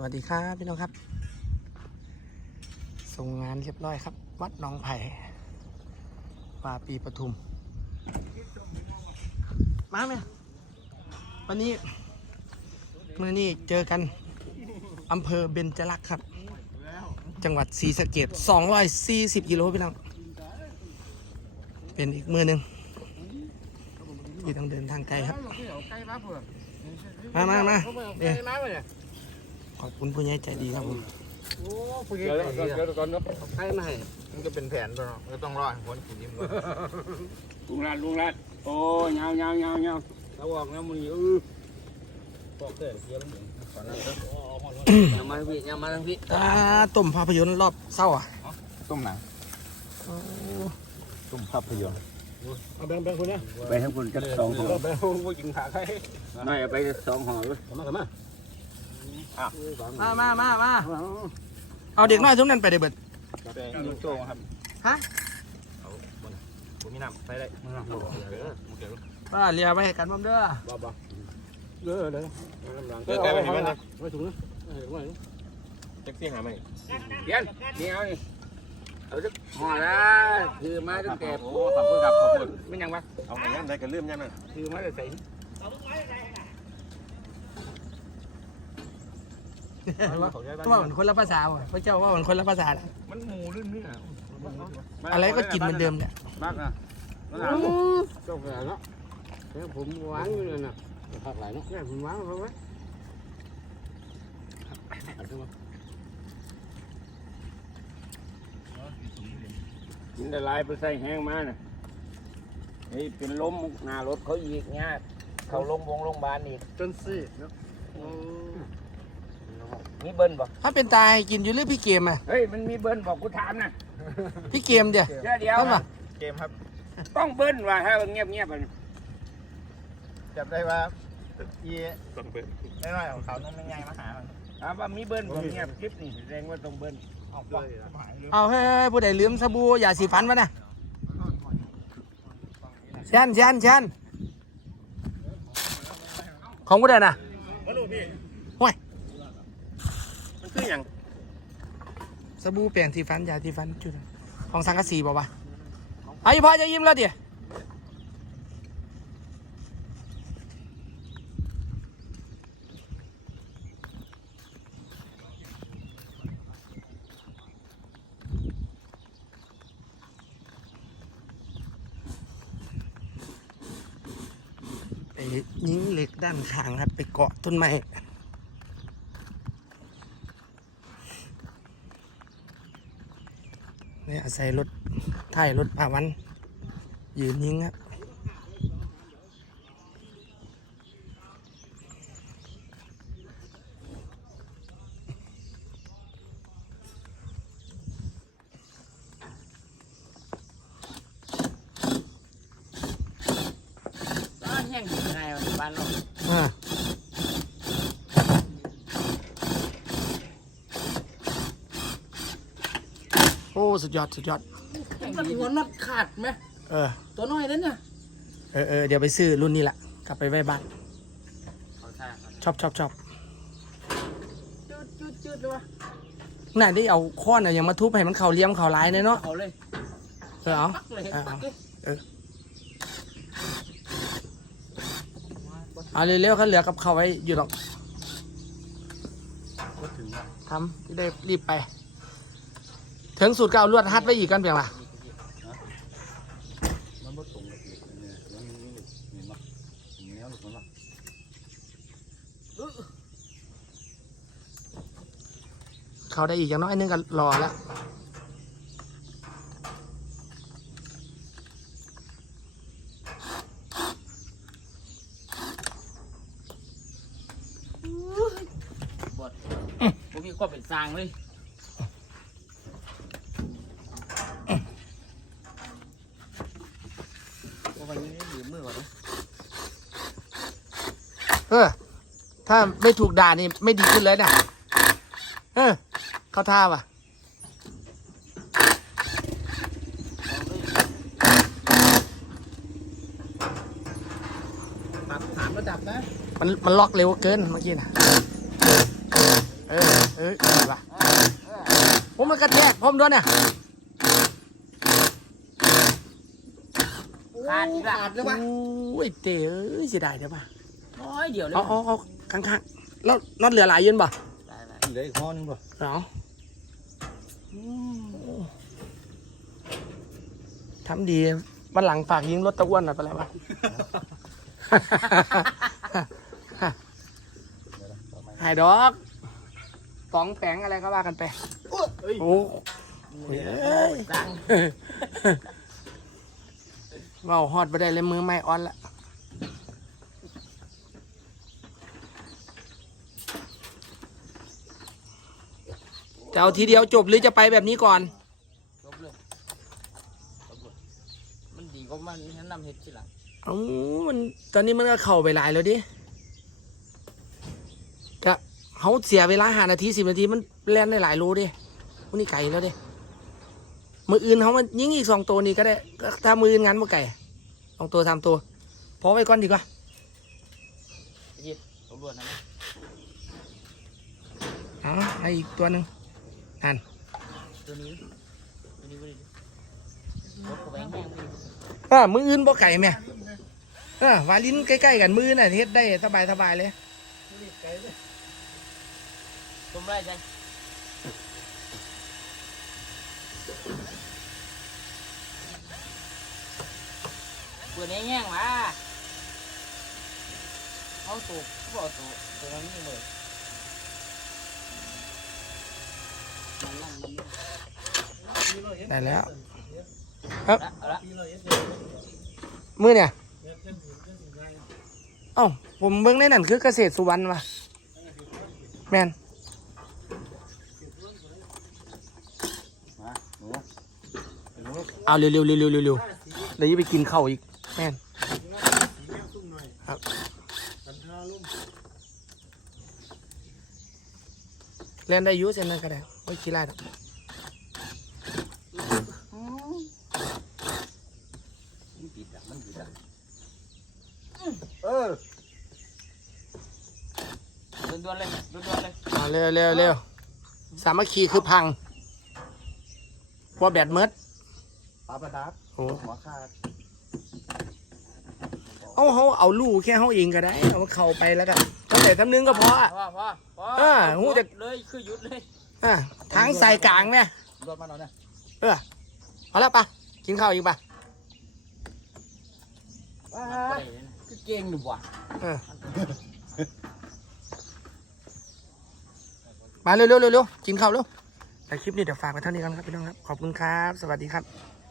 สวัสดีครับพี่น้องครับ ส่งงานเรียบร้อยครับ วัดหนองไผ่ปาปีปทุม มาไหมวันนี้เมื่อนี้เจอกันอำเภอเบญจรักษ์ครับ จังหวัดศรีสะเกด240กิโลพี่น้อง เป็นอีกมือหนึ่งที่ต้องเดินทางไกลครับ มามามาเนี่ย ขอบคุณผู้ใหญ่ใจดีครับผมเดี๋ยวก่อนเดี๋ยวก่อนเนาะใครมาให้มันก็เป็นแผนตัวเนาะมันก็ต้องรอให้คนกินยิ้มก่อนลุงรัดลุงรัดโอ้ยยาวยาวยาวยาวเราบอกแล้วมึงอยู่อื้อบอกเกิดเสียแล้วมึงขอนั่งเด้ออย่ามาทางพี่อย่ามาทางพี่ตาต้มภาพยนตร์รอบเศร้าอะต้มหนังโอ้ต้มภาพยนตร์เอาแบ่งแบ่งคนเนี้ยไปทั้งคนจักสองห่อแบ่งผู้กินขาใครไม่เอาไปสองห่อเลยมามา มามามามาเอาเด็กน้อยทุกนั้นไปเดี๋ยวเบิดแต่ลูกโจ้ครับฮะเอาบนผมมีน้ำใส่ได้เออมึงเดี๋ยวป้าเรียไว้ให้กันพร้อมเด้อบ้าบ้าเออเดี๋ยวเออไกลไปเห็นมันเลยไม่ถูกนะไม่แท็กซี่หาไหมเดี๋ยวนี่เอานี่เอาสักห่อละคือมาตั้งแต่โอ้ขอบคุณครับขอบคุณไม่ยังวะเอาไหนย่ำได้กันลืมย่ำนั่นคือมาแต่ใส่ตัวามันคนละภาษาว่ะพระเจ้าว่ามันคนละภาษานะมันหมูลื่นนี่อะอะไรก็กินเหมือนเดิมเนี่ยบ้าอะเจ้าแก่แล้วแต่ผมวางอยู่เลยนะผักหลายเนาะเนี่ยผมวางเขาไว้กินแต่ลายไปใส่แห้งมาน่ะไอ้เป็นล้มหน้ารถเขาอีกเงี้ยเขาลงวงโรงพยาบาลอีกจนซี่เนาะ มีเบิ้ลบอกถ้าเป็นตายกินอยู่หรือพี่เกมอะเฮ้ยมันมีเบิ้ลบอกกูถามนะพี่เกมเดียวเดี๋ยวเดี๋ยวท่านว่ะเกมครับ ต้องเบิ้ลว่ะถ้าเงียบเงียบๆไปจับได้ว่าอีน้อยๆของเขาต้องไม่ง่ายมาหามันถามว่ามีเบิ้ลผมเงียบคลิปนี่แสดงว่าต้องเบิ้ลเอาปอกหายเลยเอาเฮ้ยผู้ใดลืมสบู่ยาสีฟันวะน่ะเชนเชนเชนของผู้ใดน่ะมาดูพี่ ห้วย มันคืออย่าง สบู่แปรงสีฟันยาสีฟันจุดของสังกะสีบอกว่าเอาอีพอจะยิ้มแล้วเดี๋ยวยิงเหล็กด้านข้างครับ ไปเกาะต้นไม้ เนี่ยอาศัยรถท้ายรถพาวัน ยืนยิงครับบ้านแห้งยังไงบ้านเรา อ่าโอ้สุดยอดสุดยอด มันหัวน็อตขาดไหมเออ ตัวน้อยนั่นน่ะเออเออเดี๋ยวไปซื้อรุ่นนี้แหละกลับไปไว้บ้านเขาท่าชอบชอบชอบจืดจืดจืดเลยวะน่าได้เอาค้อนอะยังมาทุบให้มันเข่าเลี้ยมเข่าลายเลยเนาะเอาเลยเออเอาปักเลยเอาปัเอากเลยเอาเร็วๆเขาเหลือกับเขาวไว้อยู่หรอกทำจะได้รีบไป ถึงสูตรเก่าลวดฮัดไว้อีกกันเพียงล่ะมันบ่ตรงกับเนี่ยมันมีเห็นปะเนี้ยหรือเปล่าเขาได้อีกอย่างน้อยนึงก็รอแล้วบดพวกนี้ก็เป็นสร้างเลย วันนี้ยืมมือก่อนนะ เออ ถ้าไม่ถูกด่านี่ไม่ดีขึ้นเลยนะเออ เขาท่าว่ะปรับสามระดับนะ มันมันล็อกเร็วเกินเมื่อกี้นะเออ เออดีว่ะผมมันกระแทกผมด้วยเนี่ยขาดอีกละขาดเลยวะโอ้ยเต๋เอ้ยเสียดายเดี๋ยวป่ะ น้อยเดียวเลยเอาเอาเอาข้างๆแล้วน็อตเหลือหลายยืนป่ะอีกได้อีกข้อนึงป่ะเอาทำดีวันหลังฝากยิงรถตะอ้วนหน่อยไปแล้วป่ะหายดอกปองแปงอะไรก็ว่ากันไป โอ้ยเอ้ยดังเว่าฮอดไปได้เลยมือไม่อ่อนละ จะเอาทีเดียวจบหรือจะไปแบบนี้ก่อน จบเลยจบเลยมันดีกว่ามันแนะนำเห็ดทีหลังเอ้ามันตอนนี้มันก็เข้าไปหลายแล้วดิก็เขาเสียเวลาหานาทีสิบนาทีมันแล่นได้หลายโลดิวันนี้ไก่แล้วดิมืออื่นเขามันยิงอีกสองตัวนี้ก็ได้ก็ถ้ามืออื่นงั้นมาไก่สองตัวสามตัวพอไว้ก่อนดีกว่ายิบตำรวจนะอ๋อไออีกตัวหนึ่ง นั่นตัวนี้ตัวนี้ไปดิรถกระแบงแห้งไปดิเออมืออื่นบ่ไก่แม่เออวาลินใกล้ๆกันมือน่ะเฮ็ดได้สบายสบายๆเลยชมไรใจเปิดแห้งๆมาเอาตัวก็เอาตัวตัวนั้นนี่เลย ได้แล้วเอาละมือเนี่ยเอ้าผมเบิ่งในนั่นคือเกษตรสุวรรณวะแมนเอาเร็วๆเร็วๆเร็วๆเร็วๆเดี๋ยวจะไปกินข้าวอีกแมนครับเล่นได้อยุ่เส้นนั้นก็ได้ ไม่ขี้ไล่ดอกเออด่วนๆเลยด่วนๆเลยเอาเร็วเร็วเร็วสามัคคีคือพังว่าแบตเมิดปลาประดับโอ้หัวขาดเอาเขาเอาลูกแค่เขาเองก็ได้ เอาเข้าไปแล้วก็ตั้งแต่ทำนึงก็พออะพอพอพอเออหูจะเลยคือหยุดเลย อะทางสายกลางเนี่ยรถมาหน่อยเนี่ยเออเอาแล้วปะกินข้าวอีกปะคือเก่งหนูว่ะเออมาเร็วเร็วเร็วเร็วกินข้าวเร็วแต่คลิปนี้เดี๋ยวฝากไว้เท่านี้กันครับพี่น้องครับ ขอบคุณครับ สวัสดีครับ